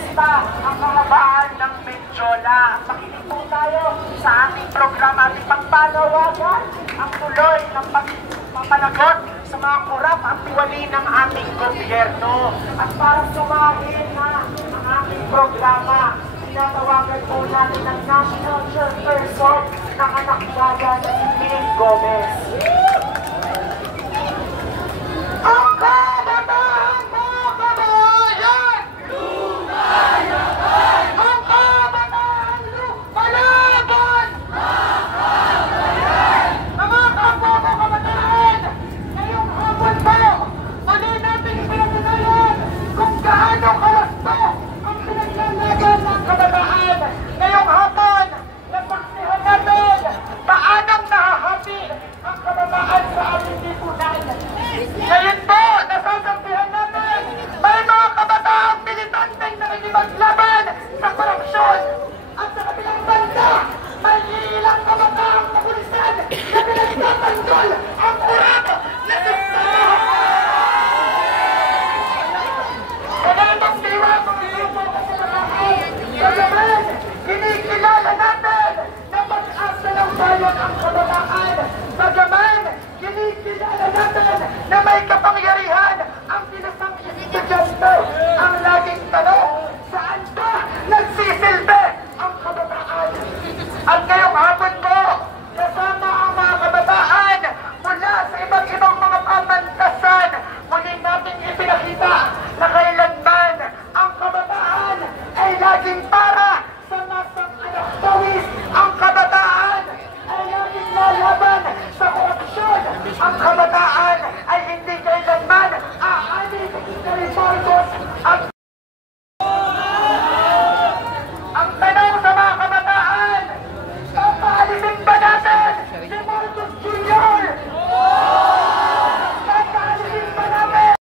Kumusta ang kahabaan ng Mendiola? Makinig po tayo sa ating programa, ating pagpanawagan ang tuloy ng pagpapanagot sa mga kurap at tiwali ng ating gobyerno. At para sumahin na ang ating programa, tinatawagan po natin ang National Chairperson ng anak bayan na si Ping Gomez. Ang kabataan mo, kabayan! Lumayaban! Ang kabataan palaban! Makabayan! Mga kapwa mo, kabataan! Ngayong hapon po, muli natin pinatunayan kung gaano kalasto ang pinaglalaban ng kabataan. Ngayong hapon, nasaksihan natin paanong nahahati ang kabataan sa ating lipunan. Ngayon po, nasasaksihan natin may mga kabataang militanteng nakikipaglaban sa korupsyon. At sa kabilang banda, may ilang kabataang kapulisan na pinagtatanggol ang kurap na sistema. Kailangang diwa mga grupo sa kabataan. Kagaman, kinikilala natin na pag-asa ng bayan ang kabataan. Kagaman, kinikilala natin na may kapangyarihan ang pinasang estudyante. Ang laging tanong, saan ba nagsisilbi ang kabataan? At ngayong hapon po, kasama ang mga kabataan mula sa iba't ibang mga pamantasan, muli natin ipinakita na kailanman ang kabataan ay laging para sa masang anak tawis. Ang kabataan ay laging lalaban sa korupsyon. Ang kabataan ay hindi kailanman aanig kay Marcos at ang tanong sa mga kabataan, papaalisin ba natin si Marcos Jr.? Papaalisin ba natin?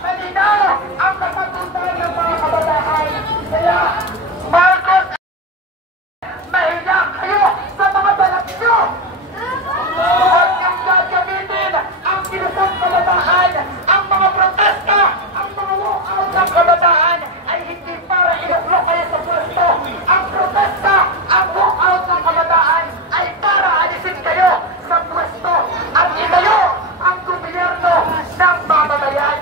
Malinaw ang kasagutan ng mga kabataan. Kaya, Marcos, mahina kayo sa mga balat nyo. Huwag niyong gagamitin ang kinasang kabataan. Ang mga protesta, ang mga walkout ng kabataan ay hindi para ilaglo kayo sa pwesto. Ang protesta, ang walkout ng kabataan ay para alisin kayo sa pwesto at itayo ang gobyerno ng mamamayan.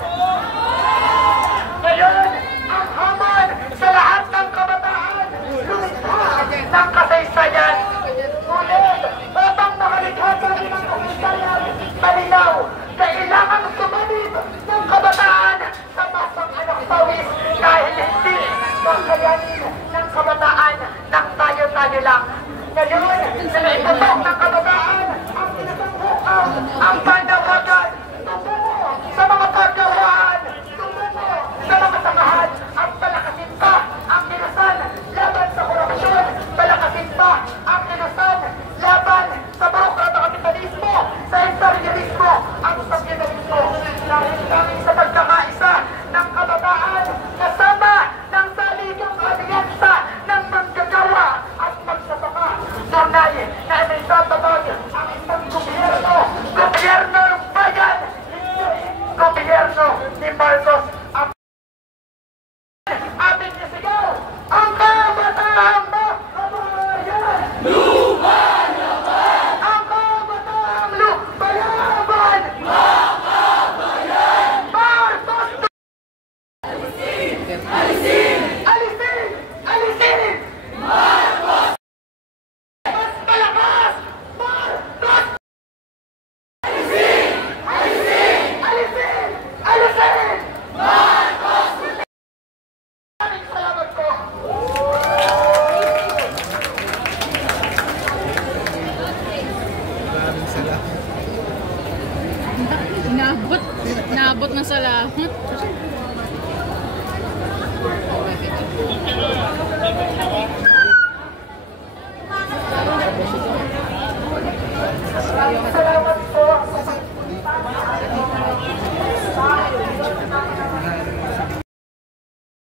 Ngayon, ang hamon sa lahat ng kabataan, lumikha ng kasaysayan. Ngunit, batang nakalikha sa rin ang kasaysayan, malinaw, kailangan sumanib ng kabataan sa masang anak pawis dahil hindi kakayanin ng kabataan ng tayo-tayo lang. Ngayon, sa naipatok ng kabataan, ang pinasangbukaw, ang panawagan, tumungo sa mga pagkawaan, tumungo sa mga samahan, at palakasin pa ang kilusan laban sa korupsyon, palakasin pa ang kilusan laban sa barokrat na kapitalismo, sa imperialismo, ang sosyalismo. Dahil kami sa pagkakaisa ng kabataan, kasama ng saligang alyansa ng manggagawa at magsasaka. Tunay na initatawag ang isang gobyerno, gobyerno ng bayan, hindi gobyerno ni Marcos. Ating isigaw, ang kabataan mo, kabayan! Lumayaban! Ang kabataan lumayaban! Makabayan! Marcos! Alisin! Alisin! Alisin! Alisin! Marcos! Mas malakas! Marcos! Alisin! Alisin! Alisin! Alisin! Marcos! Maraming salamat po! Inaabot na sa lahat.